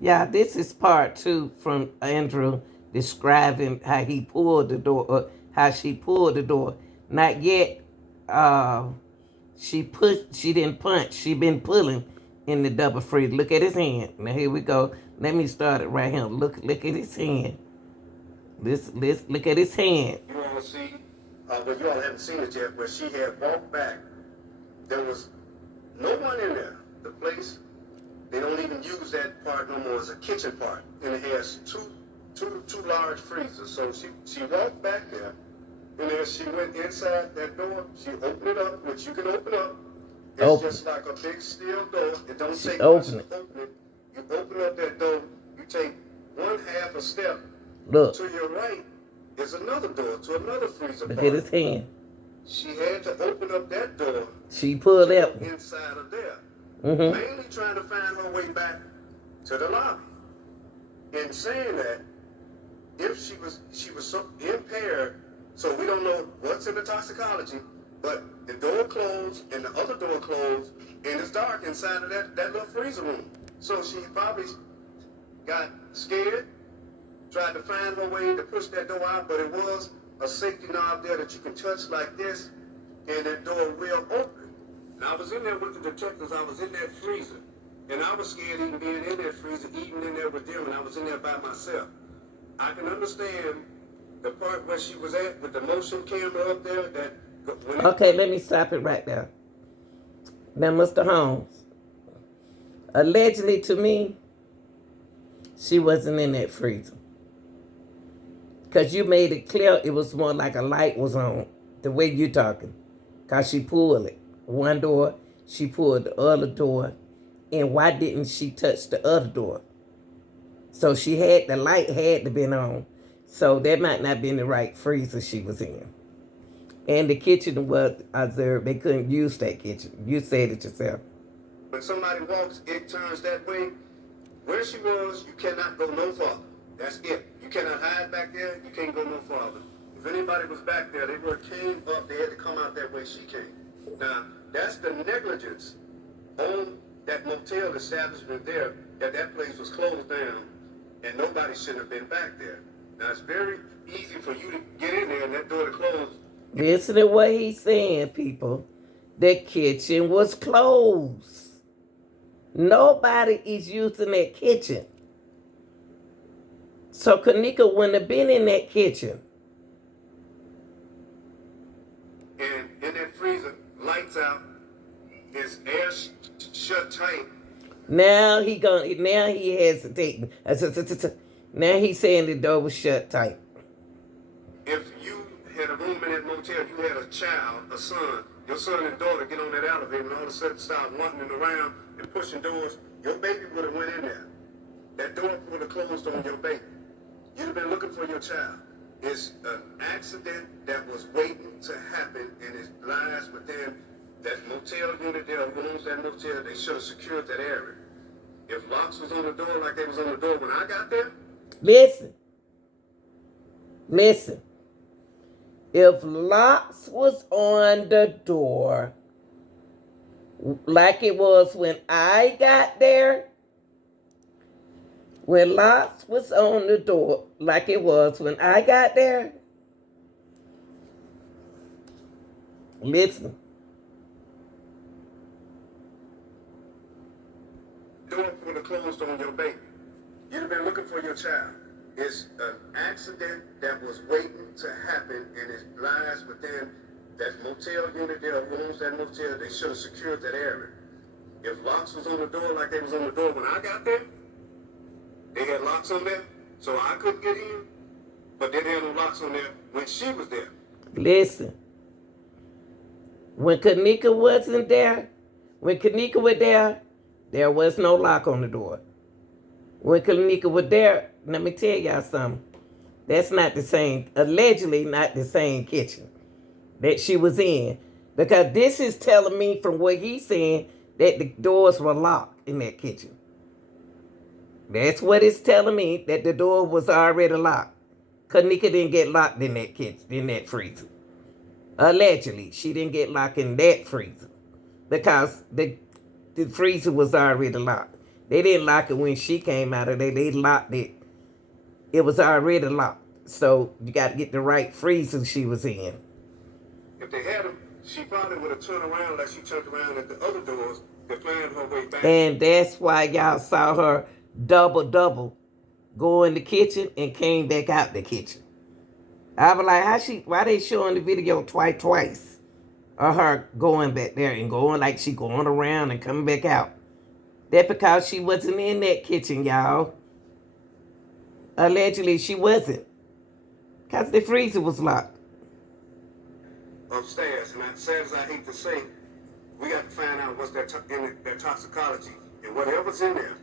Yeah, this is part two from Andrew describing how he pulled the door, or how she pulled the door. Not yet. Uh, she didn't punch. She been pulling in the double freeze. Look at his hand. Now here we go. Let me start it right here. Look at his hand. Let's look at his hand. You all see, but you all haven't seen it yet, where she had walked back. There was no one in there. The place, they don't even use that part no more as a kitchen part. And it has two large freezers. So she walked back there, and as she went inside that door, she opened it up, which you can open up. It's just like a big steel door. It don't take much to open it. You open up that door, you take one half a step. Look. To your right is another door to another freezer Look part. at his hand. She had to open up that door. She pulled out inside of there. Mainly trying to find her way back to the lobby. In saying that, if she was so impaired, so we don't know what's in the toxicology, but the door closed and the other door closed, and it's dark inside of that little freezer room. So she probably got scared, tried to find her way to push that door out, but it was a safety knob there that you can touch like this, and that door will open. And I was in there with the detectives. I was in that freezer, and I was scared even being in that freezer, even in there with them, and I was in there by myself. I can understand the part where she was at with the motion camera up there. Okay, let me stop it right there. Now, Mr. Holmes, allegedly to me, she wasn't in that freezer. Because you made it clear it was more like a light was on, the way you talking. Because she pulled it. One door, she pulled the other door. And why didn't she touch the other door? So the light had to been on. So that might not been the right freezer she was in. And the kitchen was observed. They couldn't use that kitchen. You said it yourself. When somebody walks, it turns that way. Where she was, you cannot go no farther. That's it. You cannot hide back there. You can't go no farther. If anybody was back there, they would have came up. They had to come out that way she came. Now, that's the negligence on that motel establishment there, that place was closed down, and nobody shouldn't have been back there. Now, it's very easy for you to get in there and that door to close. Listen to what he's saying, people. The kitchen was closed. Nobody is using that kitchen. So Kanika wouldn't have been in that kitchen. And in that freezer, lights out, his air shut tight. Now he hesitating. Now he's saying the door was shut tight. If you had a room in that motel, you had a child, a son, your son and daughter get on that elevator and all of a sudden start running around and pushing doors, your baby would have went in there. That door would have closed on your baby. You'd have been looking for your child. It's an accident that was waiting to happen, and it lies within that motel unit there. Who owns that motel? They should have secured that area. If locks was on the door like they was on the door when I got there. Listen. If locks was on the door like it was when I got there, when locks was on the door like it was when I got there, listen. Door would have closed on your baby. You'd have been looking for your child. It's an accident that was waiting to happen, and it lies within that motel unit there. Who owns that motel? They should have secured that area. If locks was on the door like they was on the door when I got there, they had locks on there, so I couldn't get in, but they had no locks on there when she was there. Listen. When Kanika wasn't there, when Kanika was there was no lock on the door. When Kanika was there, let me tell y'all something. That's not the same, allegedly not the same kitchen that she was in. Because this is telling me from what he's saying that the doors were locked in that kitchen. That's what it's telling me, that the door was already locked. Kanika didn't get locked in that kitchen, in that freezer. Allegedly, she didn't get locked in that freezer because the freezer was already locked. They didn't lock it when she came out of there. They locked it. It was already locked. So you got to get the right freezer she was in. If they had him, she probably would have turned around like she turned around at the other doors to find her way back. And that's why y'all saw her double go in the kitchen and came back out the kitchen. I was like, why they showing the video twice of her going back there and going like she going around and coming back out? That's because she wasn't in that kitchen, y'all. Allegedly, she wasn't. Because the freezer was locked. Upstairs, and as sad as I hate to say, we got to find out what's their toxicology. And whatever's in there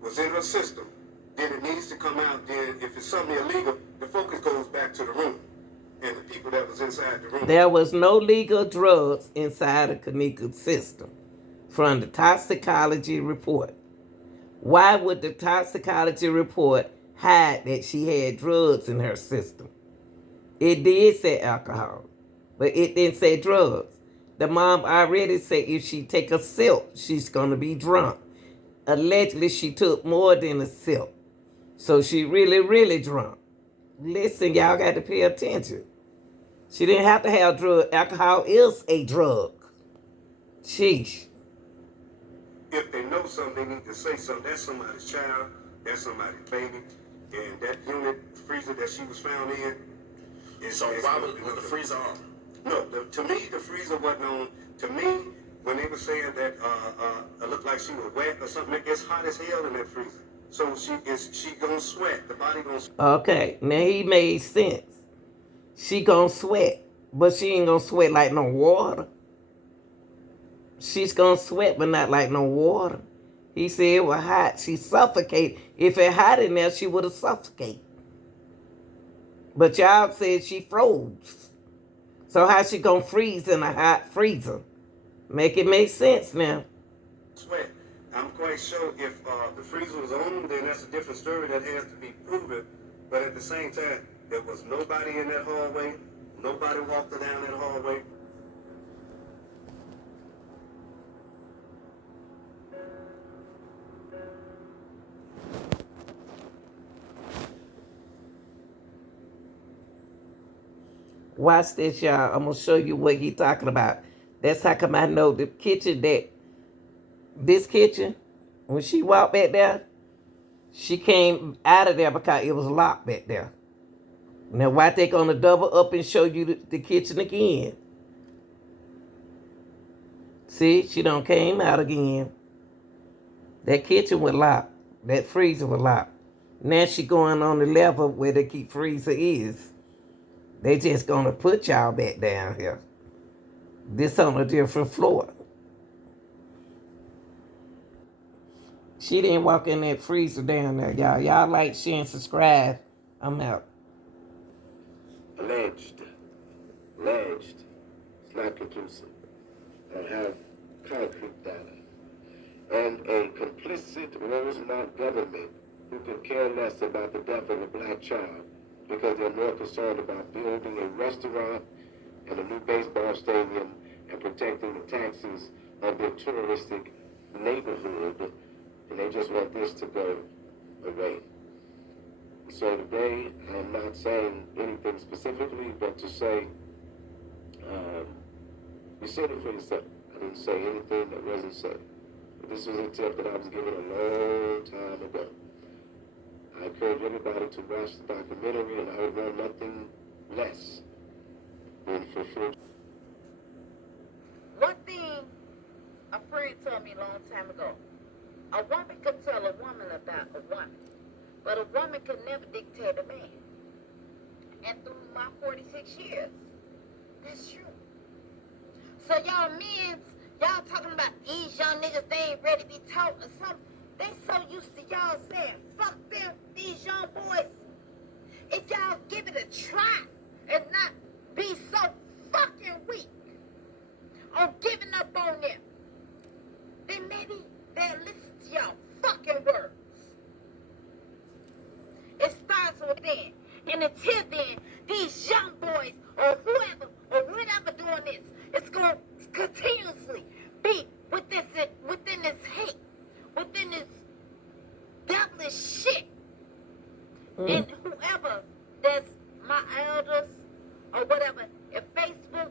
was in her system. Then it needs to come out. Then if it's something illegal, the focus goes back to the room and the people that was inside the room. There was no legal drugs inside of Kanika's system from the toxicology report. Why would the toxicology report hide that she had drugs in her system? It did say alcohol, but it didn't say drugs. The mom already said if she take a sip, she's going to be drunk. Allegedly, she took more than a sip. So she really drunk. Listen, y'all got to pay attention. She didn't have to have drugs. Alcohol is a drug. Sheesh. If they know something, they need to say something. That's somebody's child. That's somebody's baby. And that unit freezer that she was found in is... So why was the freezer on? No, to me, the freezer wasn't on. To me, when they were saying that it looked like she was wet or something, it's hot as hell in that freezer. So she gonna sweat. The body gonna sweat. Okay, now he made sense. She gonna sweat, but she ain't gonna sweat like no water. She's gonna sweat, but not like no water. He said it was hot. She suffocated. If it hot in there, she would have suffocated. But y'all said she froze. So how she gonna freeze in a hot freezer? Make it make sense now. Sweat. I'm quite sure if the freezer was on, then that's a different story that has to be proven. But at the same time, there was nobody in that hallway. Nobody walked down that hallway. Watch this, y'all. I'm going to show you what he talking about. That's how come I know the kitchen this kitchen, when she walked back there, she came out of there because it was locked back there. Now, why they going to double up and show you the kitchen again? See, she done came out again. That kitchen was locked. That freezer was locked. Now she going on the level where the freezer is. They just gonna put y'all back down here. This on a different floor. She didn't walk in that freezer down there, y'all. Y'all like, share, and subscribe. I'm out. Alleged. It's not conclusive. I have concrete data. And a complicit Rosemont government who could care less about the death of a black child because they're more concerned about building a restaurant and a new baseball stadium and protecting the taxes of their touristic neighborhood, and they just want this to go away. So today, I'm not saying anything specifically, but to say, you said it for yourself. I didn't say anything that wasn't said. But this was a tip that I was given a long time ago. I encourage everybody to watch the documentary, and I would want nothing less than for free. One thing a friend told me a long time ago, a woman can tell a woman about a woman, but a woman can never dictate a man. And through my 46 years, that's true. So y'all men, y'all talking about these young niggas, they ain't ready to be taught or something. They so used to y'all saying, fuck them, these young boys. If y'all give it a try and not be so fucking weak on giving up on them, then maybe they'll listen to y'all fucking words. It starts within. And until then, these young boys or whoever or whatever doing this, it's going to continuously be within this hate, within this this shit. Mm. And whoever that's my elders or whatever, if Facebook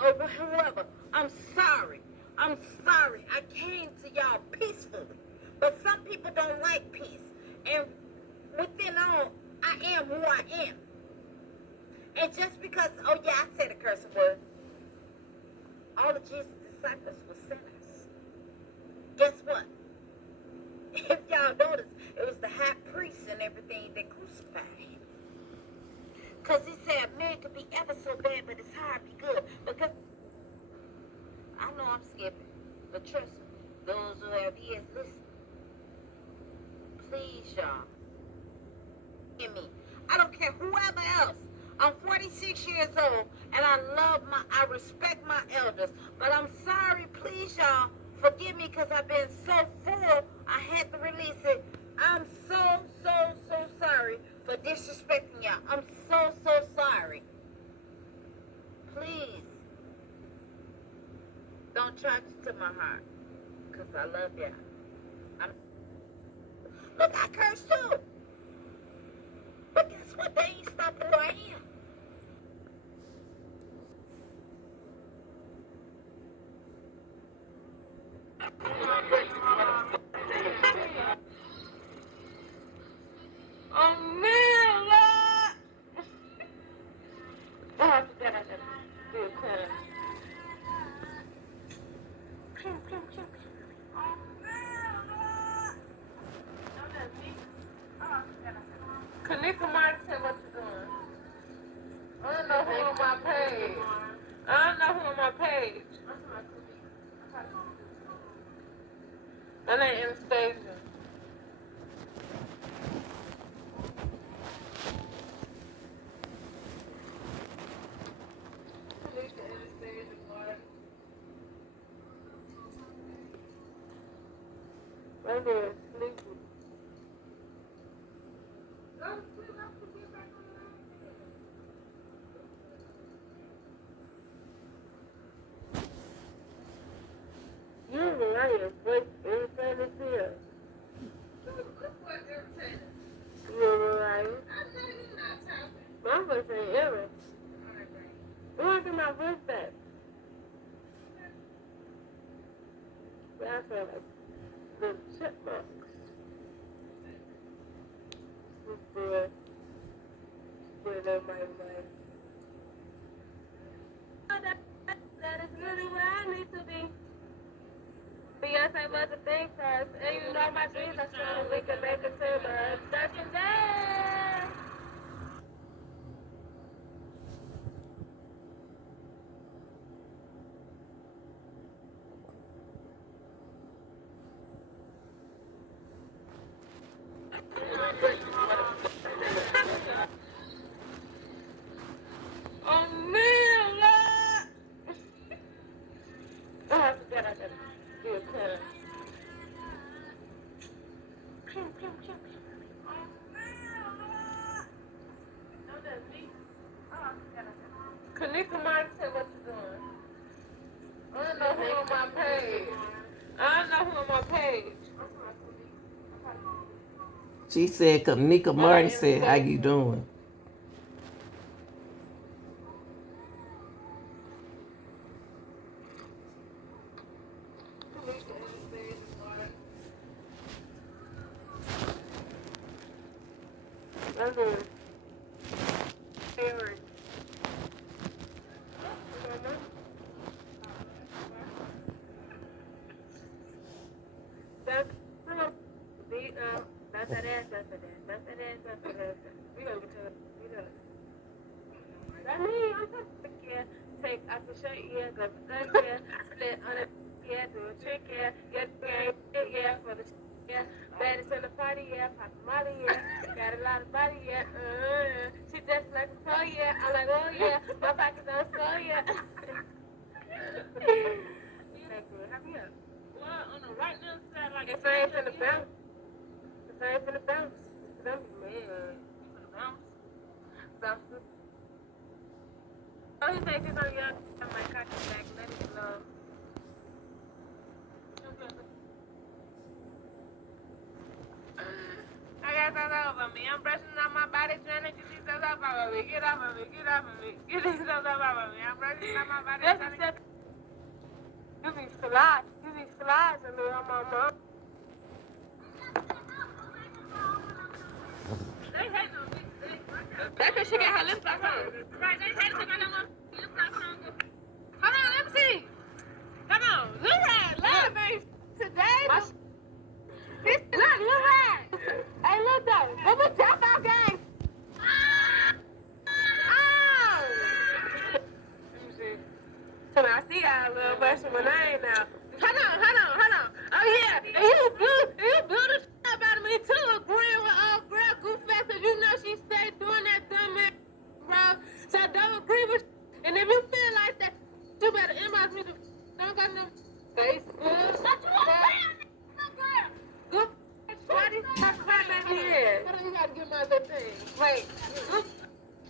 or whoever, I'm sorry. I'm sorry. I came to y'all peacefully. But some people don't like peace. And within all, I am who I am. And just because, oh yeah, I said a curse word, all of Jesus' disciples were sinners. Guess what? If y'all notice, it was the high priest and everything that crucified him. Because he said, man could be ever so bad, but his heart be good. Because I know I'm skipping, but trust me, those who have ears, listen. Please, y'all, hear me. I don't care whoever else. I'm 46 years old, and I respect my elders. But I'm sorry, please, y'all, forgive me because I've been so full, I had to release it. I'm so sorry for disrespecting y'all. I'm so sorry. Please, don't charge it to my heart, because I love y'all. Look, I curse too. But guess what? They ain't stopping who I am. Oh, man, Lord. Oh, I forgot I got to do a cut. Come. Oh, man, Lord. No, that's me. Oh, I forgot I got to. Kanika Martin said what you doing. I don't know who on my page. I don't know who on my page. My name is Anastasia. My name is Sleepy. Usually I am great everything that's here. You know right? My voice ain't ever. I want to get my voice back. But I feel like little chipmunks. This boy, everybody's like, oh, that is really where I need to be. Beyonce was a thing for us, and you know my dreams are strong. We can make it to the second day. Oh man, Lord. Oh, I forgot I gotta do a cut. Come. Oh man, Lord. No, that's me. Oh, I forgot I gotta. Kanika Martin said what you doing. I don't know who on my page. I don't know who on my page. She said, Kanika Martin said, how you doing? Take off your shirt, yeah, go to the yeah, split on it, yeah, do a trick, yeah, for the yeah, baddest in the party, yeah, pop Molly, yeah, got a lot of body, yeah, she just like a pro, yeah, I'm like, oh yeah, my pockets on slow, yeah. Hurry up. Well, on the right hand side, like if I ain't finna bounce, man, you finna bounce. Oh, he said he's on your my cocky back, let it flow. off of me. I'm brushing on my body, trying to get these off of me. Get off of me. Get off of me. Get these off of me. I'm brushing on my body, trying to get. You be slide. You be sliding me on my mom. They hate no bitch. That's because she got her lip gloss on. Right, they hate because I don't want lip gloss on. Hold on, let me see. Come on, Lil Rad, love me today. Look, Lil Rad. Hey, look though, let me tap our game. Oh! So I see our little version when I ain't now. Hold on. Oh yeah, and you blew the shit up out of me too, agreeing with old girl Goofy, cause you know she stayed doing that dumb ass, bro. So don't agree with and if you feel like that, you better inbox me. Don't got no Facebook. Shut you up, girl. Good shorty. Hold on, you gotta get my other thing. Wait, good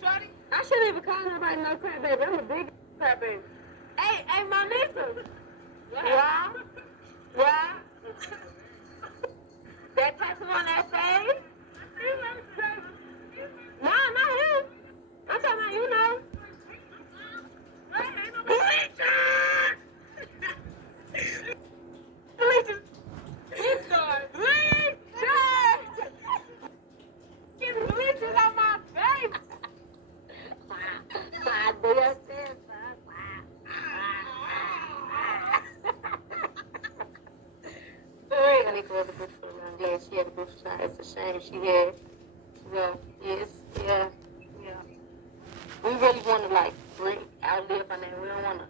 shorty. I shouldn't even call nobody no crap baby. I'm a big crap baby. Hey, my niece. Yeah. That person on that stage? No, not him. I'm talking about you know. Bleachers on my face. Monica was a good friend. I'm glad she had a good shot. It's a shame she had. Well, yes, yeah. We really want to like outlive on that. We don't want to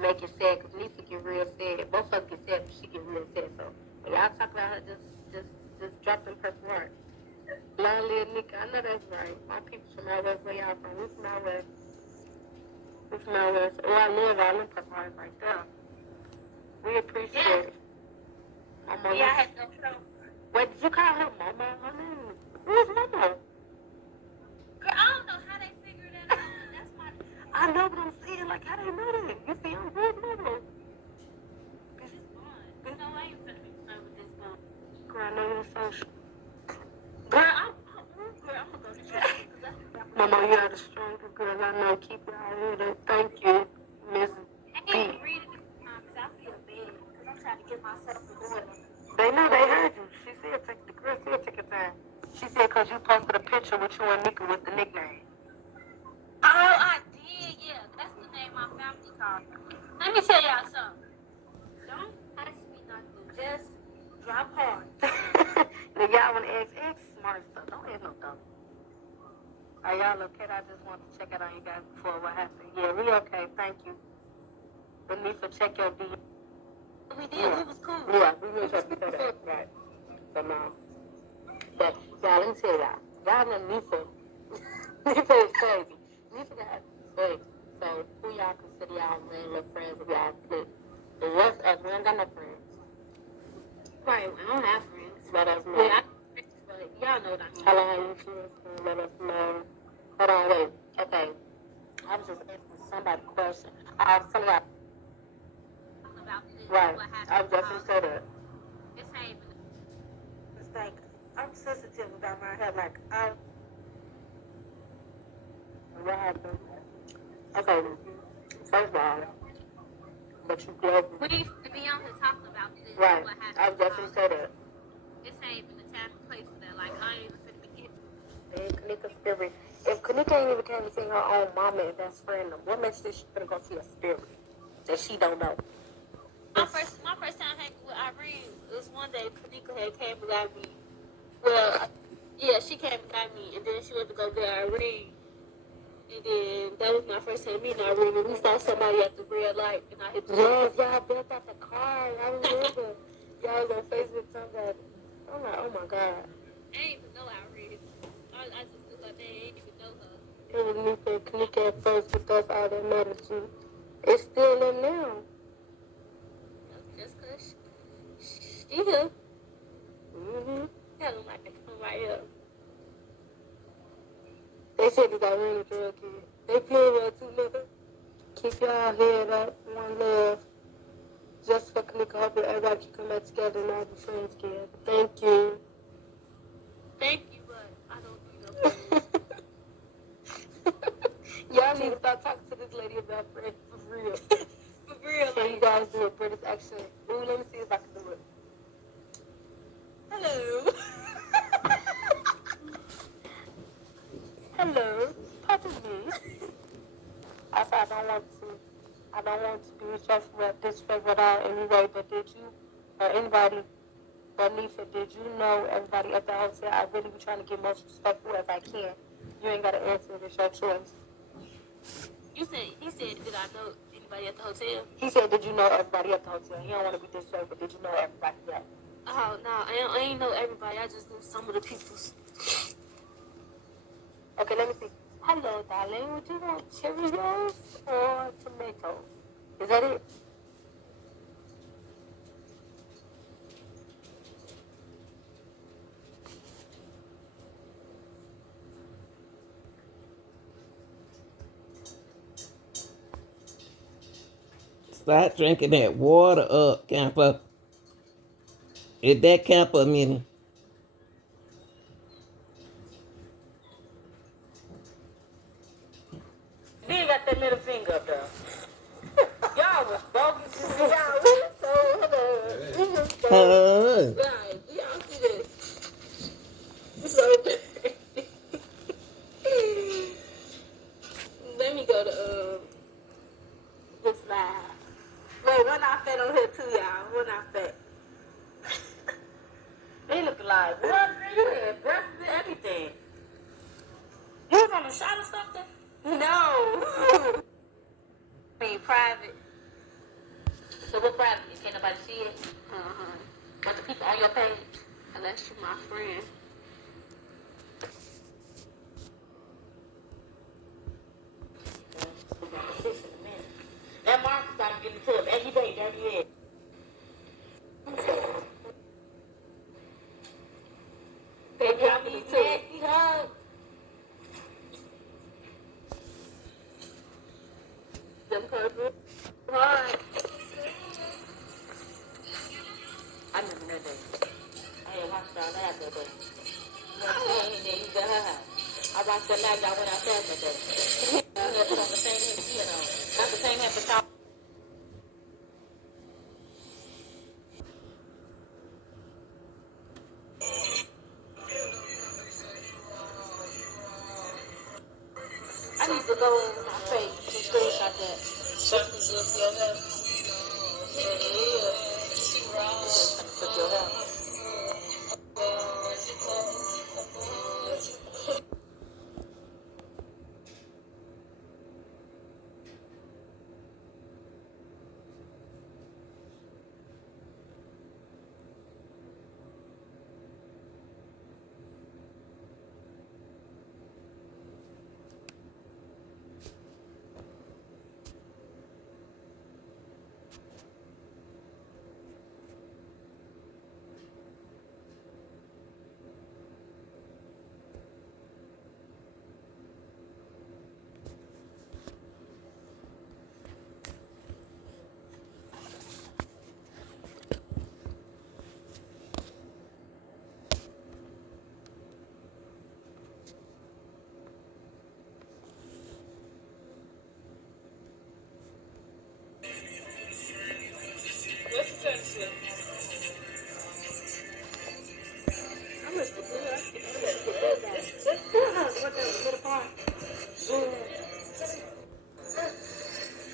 make it sad because Lisa get real sad. Both of us get sad, but she get real sad. So when y'all talk about her, just drop them purple hearts. Long live Nika. I know that's right. My people from out west, where y'all from? We from out west. Oh, I love all them purple hearts right there. We appreciate it. Mama, yeah, I had no trouble. Wait, did you call her Mama? Her name? Who's Mama? Girl, I don't know how they figured it out. That's my. I know what I'm saying. Like, how they know that? You see, I'm good, Mama. This is fun. You know, I ain't finna be fun with this one. Girl, I know you're social. Girl, I'm gonna go to church. Mama, you're the strongest girl I know. Keep it all here. Thank you, Miss B. I ain't read it this time because I feel bad. Because I'm trying to get myself in order. They know they heard you. She said the girl said take your time. She said because you posted a picture with you and Nika with the nickname. Oh, I did, yeah. That's the name my family called me. Let me tell y'all something. Don't ask me nothing. Just drop hard. If y'all want to ask smart stuff, don't ask no dumb. Are y'all okay? I just want to check it on you guys before what happened. Yeah, we okay. Thank you. Benita, check your DM. We did. Yeah. We was cool. Yeah, we really tried to do that. Right. So now, but y'all, let me tell y'all. Y'all know Nisa. Nisa is crazy. Nisa got big. So who y'all consider y'all main little friends if y'all click? The rest of us, we don't got no friends. Right, I don't have friends. Let us know. Yeah, but y'all know what I mean. How long you feel? Let us know. Hold on, wait. Okay. I was just asking somebody a question. I was telling y'all. About this, right. I was just going to say that. It's ain't even. It's like, I'm sensitive about my health. Like, what happened? Okay. First of all, but you glad. We need to be on here talking about this. Right. What happened. I was just going to say that. This ain't even the time and place for that. Like, I ain't even finna be getting. And Kanika's spirit. If Kanika ain't even came to see her own mama and best friend, what makes this she finna go see a spirit that she don't know? My first time hanging with Irene was one day Kanika had came and got me. Well, yeah, she came and got me, and then she went to go get Irene. And then that was my first time meeting Irene, and we saw somebody at the red light, and I hit the yes, y'all built out the car. I remember. Y'all was on Facebook talking about it. I'm like, oh my God. I ain't even know Irene. I just looked like they ain't even know her. It was me and Kanika at first, but that's all that matters to you. It's still in now. Just because she here. Tell them like to come right here. They said it's Irene a drug kid. They feel well too, nigga. Keep y'all head up. One love. Just for Kanika, hope everybody can come back together and all be friends again. Thank you. Thank you, bro. need to start talking to this lady about friends for real. For real. Can you guys do a British accent? Ooh, let me see if I can do it. Hello. Hello. Pardon me. I said I don't want to be disrespectful at all anyway, but did you or anybody but Nisa, did you know everybody at the hotel? I really be trying to get most respectful as I can. You ain't gotta answer it, it's your choice. He said, did I know anybody at the hotel? He said, did you know everybody at the hotel? He don't want to be disrespectful, but did you know everybody yet? Oh, no, I ain't know everybody. I just knew some of the peoples. Okay, let me see. Hello, darling. Would you want Cheerios or tomatoes? Is that it? Start drinking that water up, camper. Is that camper mini? Then got that middle finger up there. Y'all was bogus. Y'all was so Guys, do y'all see this? So let me go to this slide. Wait, one I fed on here too, y'all. One I fed. They look like what? You had breakfast and everything. You was on a shot or something? No. I mean, private. So what private? Can't nobody see it? But the people on your page? Unless you're my friend. That Marcus got to get into it. And he ain't dirty yet. They got me nasty hug. Them purple hard. I remember that day. I ain't watched all that day. And then you got her house. I watched that night y'all went outside that day. You put on the same head she had on. Not the same head for top. I need to go in my face and screenshot that. That's the good for your health. Yeah, it is. For your health.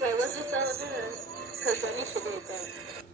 Wait, what's this other doing? Because Anisha did that.